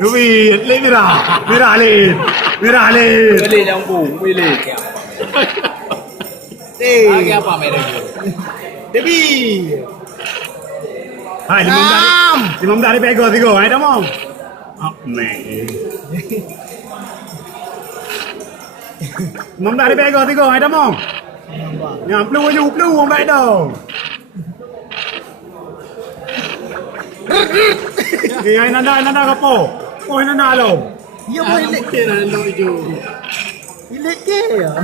Wih, leh merah. Merah leh. Merah leh. Pilih jambung, pilih. Lagi apa merah itu? Debi. Hai, lima medali pego tigo. Hai, dah mau. Ah, meh. Lima medali pego tigo. Hai, dah mau. Yang peluk orang baik dah. Hai, nanda kapo. Oh, nanda lo. Ya boy lek. Nando hijau. Lek ke ya.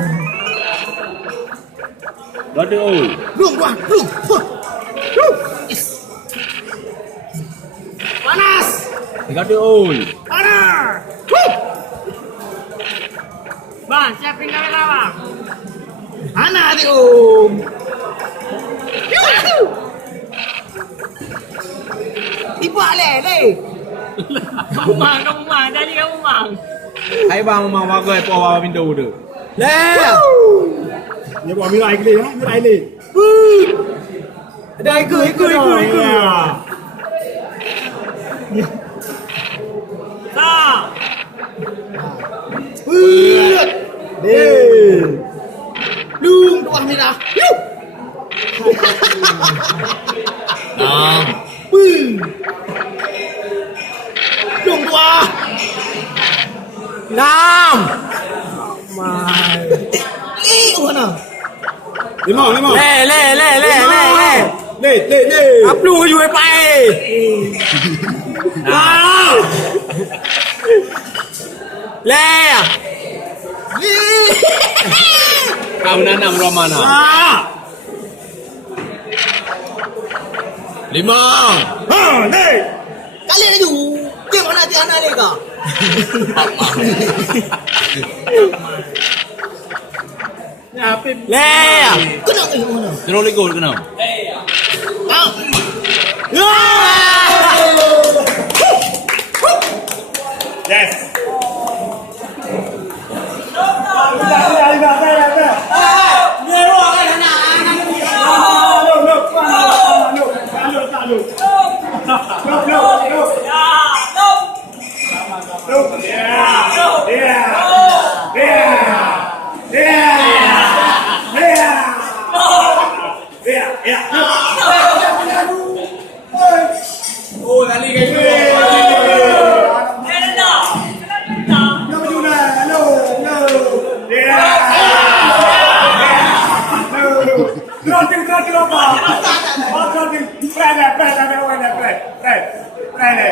Gada oi. Belum. Panas. Gada oi. Panas. Bang, siapin kamera bang. Anak ni om. Tiba le. Kamu mang, dari kamu mang. Hai bang mau bagai bawa window tu. Le. Dia buat mirai ke leh, mirai leh. Dah ikut. Sah. Lung tuah merah. Lung tuah. Nam. Mana? Lima. Le. Leh. Apa lu you pai? Le. Kau nanam romana. 5. Ha, leh. Kali ni tu. Dia mana dia anak ni kah? Le. Kena ke mana? Terus gol kena. Yes. Oh, kali gitu. Prende.